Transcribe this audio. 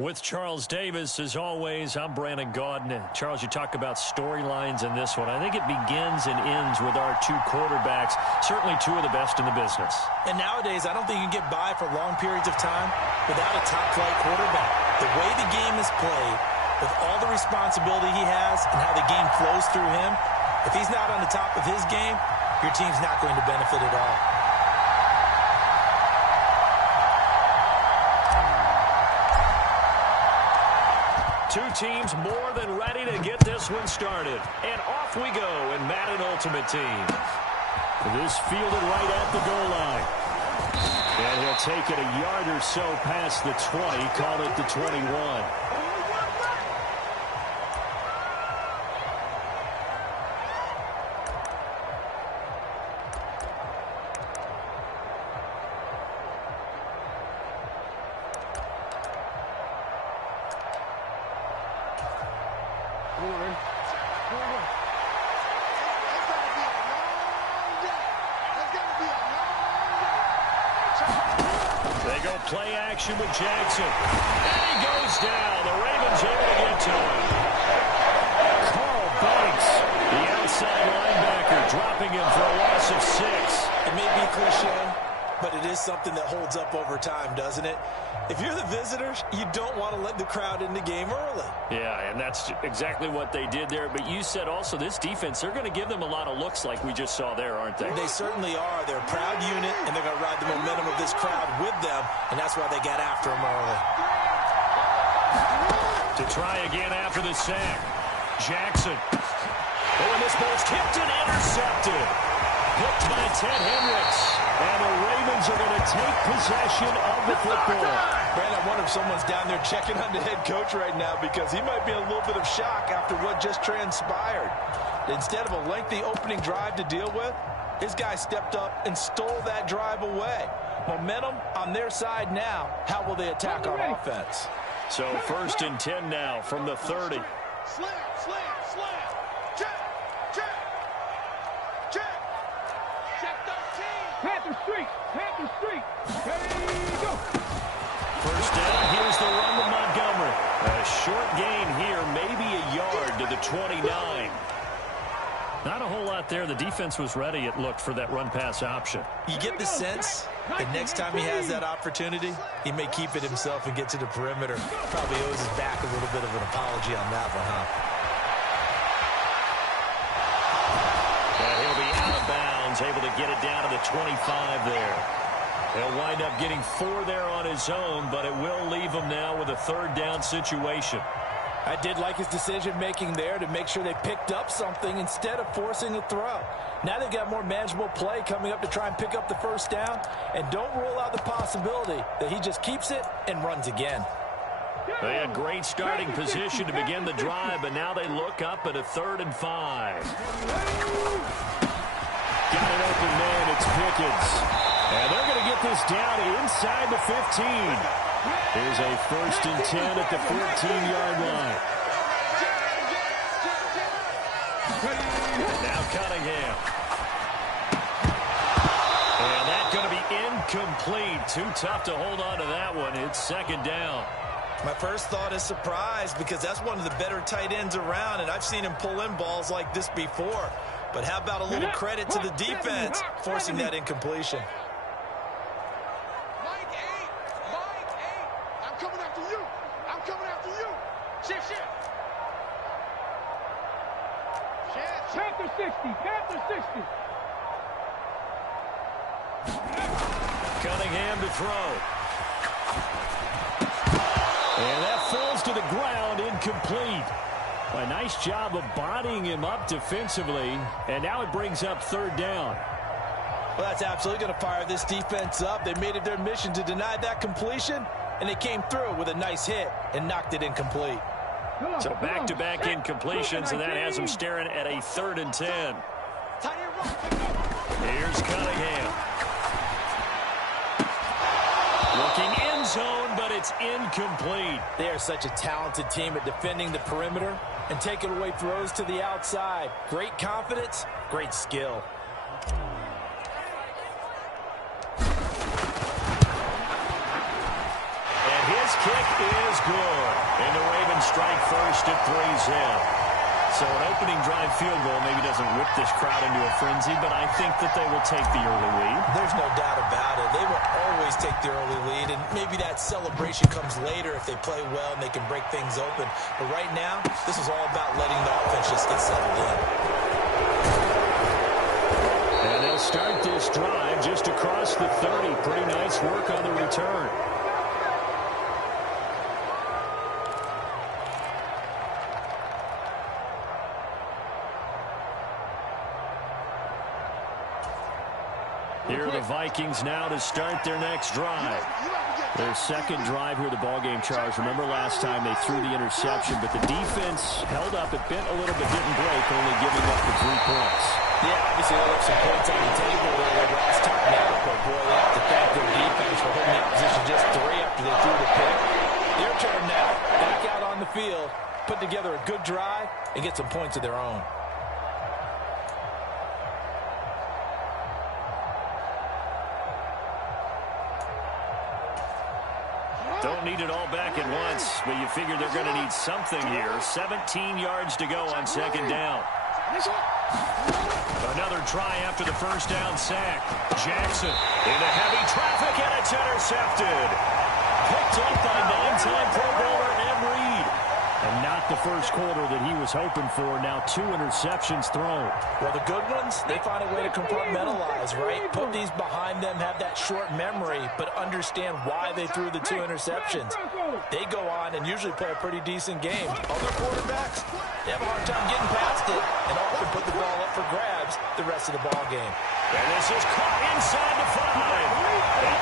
With Charles Davis, as always, I'm Brandon Gaudin. Charles, you talk about storylines in this one. I think it begins and ends with our two quarterbacks, certainly two of the best in the business. And nowadays, I don't think you can get by for long periods of time without a top-flight quarterback. The way the game is played, with all the responsibility he has and how the game flows through him, if he's not on the top of his game, your team's not going to benefit at all. Two teams more than ready to get this one started. And off we go in Madden Ultimate Team. This fielded right at the goal line. And he'll take it a yard or so past the 20, call it the 21. Play action with Jackson. And he goes down. The Ravens able to get to him. Carl Banks, the outside linebacker, dropping him for a loss of 6. It may be cliche, but it is something that holds up over time, doesn't it? If you're the visitors, you don't want to let the crowd in the game early. Yeah, and that's exactly what they did there. But you said also this defense, they're going to give them a lot of looks like we just saw there, aren't they? They certainly are. They're a proud unit, and they're going to ride the momentum of this crowd with them, and that's why they got after them early. To try again after the sack. Jackson. Oh, and this ball's tipped and intercepted. Picked by Ted Hendricks. And the Ravens are going to take possession of the football. Brad, I wonder if someone's down there checking on the head coach right now because he might be in a little bit of shock after what just transpired. Instead of a lengthy opening drive to deal with, his guy stepped up and stole that drive away. Momentum on their side now. How will they attack on offense? So 1st and 10 now from the 30. Slam, slam, slam. Check, check, check. Check 13. Panther Street, Panther Street. Ready, go. First down, here's the run with Montgomery. A short gain here, maybe a yard to the 29. Not a whole lot there. The defense was ready, it looked, for that run-pass option. You get the sense that next time he has that opportunity, he may keep it himself and get to the perimeter. Probably owes his back a little bit of an apology on that one, huh? And he'll be out of bounds, able to get it down to the 25 there. He'll wind up getting 4 there on his own, but it will leave him now with a 3rd down situation. I did like his decision-making there to make sure they picked up something instead of forcing a throw. Now they've got more manageable play coming up to try and pick up the 1st down, and don't rule out the possibility that he just keeps it and runs again. They had great starting position to begin the drive, but now they look up at a 3rd and 5. Got an open man, it's Pickens. And they're going to get this down inside the 15. Here's a 1st and 10 at the 14-yard line. Now Cunningham. And that's going to be incomplete. Too tough to hold on to that one. It's 2nd down. My first thought is surprise because that's one of the better tight ends around, and I've seen him pull in balls like this before. But how about a little credit to the defense forcing that incompletion? Panther 60, Panther 60. Cunningham to throw. And that falls to the ground, incomplete. A nice job of bodying him up defensively, and now it brings up 3rd down. Well, that's absolutely going to fire this defense up. They made it their mission to deny that completion, and they came through with a nice hit and knocked it incomplete. So back-to-back incompletions, and that has them staring at a 3rd and 10. Here's Cunningham. Looking end zone, but it's incomplete. They are such a talented team at defending the perimeter and taking away throws to the outside. Great confidence, great skill. And his kick is is good. And the Ravens strike first at 3-0. So an opening drive field goal maybe doesn't whip this crowd into a frenzy, but I think that they will take the early lead. There's no doubt about it. They will always take the early lead, and maybe that celebration comes later if they play well and they can break things open. But right now, this is all about letting the offense just get settled in. And they'll start this drive just across the 30. Pretty nice work on the return. Here are the Vikings now to start their next drive. Their second drive here of the ballgame, Charles. Remember last time they threw the interception, but the defense held up. It bent a little bit, didn't break, only giving up the 3 points. Yeah, obviously they left some points on the table there last time out, but boy, they have to thank their defense for holding the opposition just 3 after they threw the pick. Their turn now, back out on the field, put together a good drive, and get some points of their own. Don't need it all back at once, but you figure they're going to need something here. 17 yards to go on second down. Another try after the first down sack. Jackson into heavy traffic, and it's intercepted. Picked up by 9-time Pro Bowler Ed Reed. And not the first quarter that he was hoping for. Now 2 interceptions thrown. Well, the good ones, they find a way to compartmentalize, right? Put these behind them, have that short memory, but understand why they threw the 2 interceptions. They go on and usually play a pretty decent game. Other quarterbacks, they have a hard time getting past it and often put the ball up for grabs the rest of the ball game. And this is caught inside the 5. And